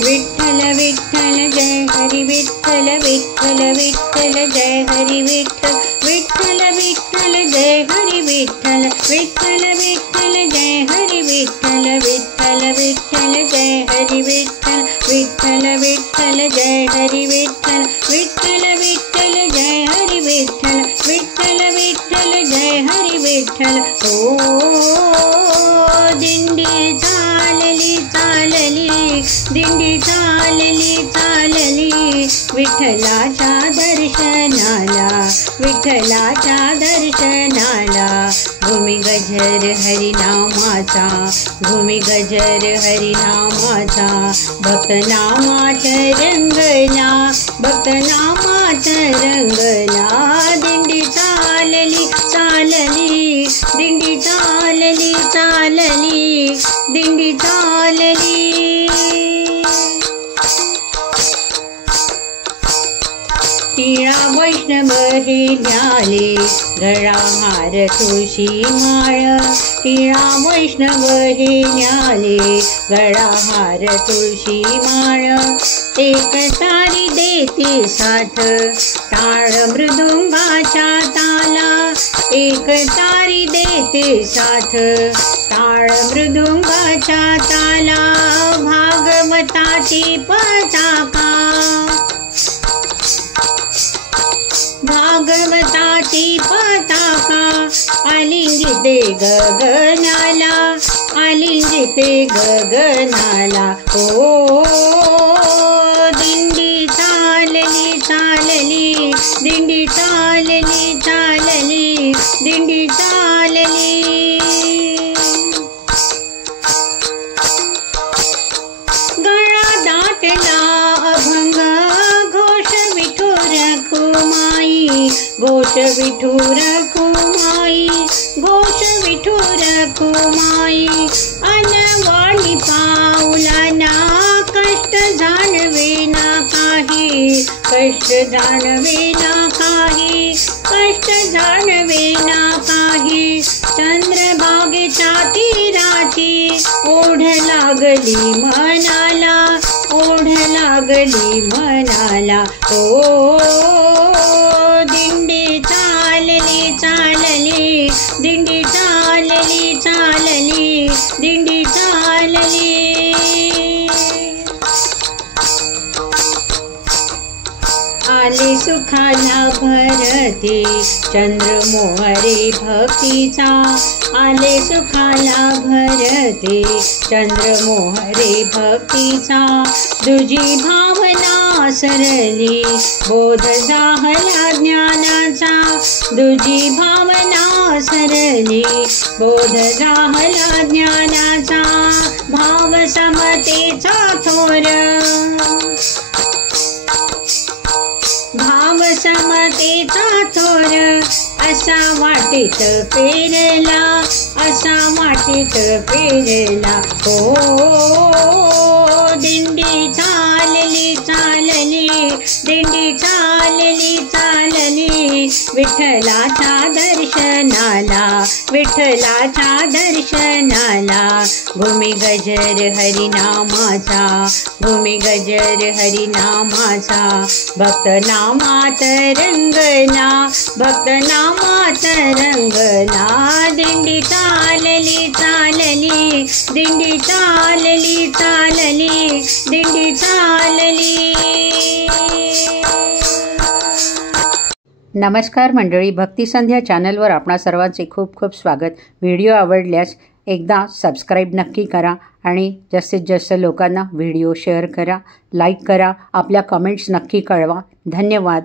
विठ्ठल विठ्ठल जय हरी विठ्ठल विठ्ठल विठ्ठल जय हरी विठ्ठल विठ्ठल विठ्ठल जय हरी विठ्ठल विठ्ठल विठ्ठल जय हरी विठ्ठल विठ्ठल विठ्ठल जय हरी विठ्ठल विठ्ठल विठ्ठल जय हरी विठ्ठल विठ्ठल विठ्ठल जय हरी विठ्ठल विठ्ठल विठ्ठल जय हरी विठ्ठल। दिंडी चालली चालली दिंडी चालली चालली विठ्ठलाच्या दर्शनाला विठ्ठलाच्या दर्शनाला भूमी गजर हरिनामाचा भूमी गजर हरिनामाचा भक्त नामात रंगला भक्त नामात रंगला। दिंडी चालली चालली दिंडी चालली चालली दिंडी चालली। टिळा वैष्णव हे न्याले गळाहार तुळशी माळ टिळा वैष्णव हे न्याले गळाहार तुळशी माळ। एक तारी देते साथ टाळ मृदुंगाच्या ताला एक तारी देते साथ टाळ मृदुंगाच्या ताला। भागवताची पताका भागवताची पताका आलिंगिते गगनाला आलिंगिते गगनाला। ओ दिंडी चालली चालली दिंडी चालली चालली दिंडी चालली। गळा दाटला अभंग घोष विठुर खुमाई घोष विठुर खुमाई घोष विठुर खुमाई। अनवाणी पाऊलाना कष्ट जाणवे ना काही कष्ट जाणवे ना काही कष्ट जाणवे ना काही। चंद्रभागेच्या तीराची ओढ लागली मनाला ओढ लागली मनाला। ओ दिंडी चालली चालली दिंडी चालली चालली दिंडी चालली। आले सुखाला भरते चंद्रमोहरे भक्तीचा आले सुखाला भरते चंद्रमोहरे भक्तीचा। दुजी भावना सरली बोध झाला ज्ञानाचा दुजी भावना सरली बोध झाला ज्ञानाचा। भाव समतेचा थोर भाव समतेचा थोर असा वाटेत पेरला असा वाटेत पेरला। ओ दिंडी चालली चालली दिंडी चालली चालली विठ्ठलाच्या दर्शनाला विठ्ठलाच्या दर्शनाला। भूमी गजर हरिनामाचा भूमी गजर हरिनामाचा भक्त नामात रंगला भक्त नामात रंगला। दिंडी चालली चालली दिंडी चालली चालली दिंडी चालली। नमस्कार मंडळी, भक्तिसंध्या चॅनलवर आपणा सर्वांचे खूप खूप स्वागत। व्हिडिओ आवडल्यास एकदा सबस्क्राईब नक्की करा आणि जास्तीत जास्त लोकांना व्हिडिओ शेअर करा, लाईक करा, आपल्या कमेंट्स नक्की कळवा। धन्यवाद।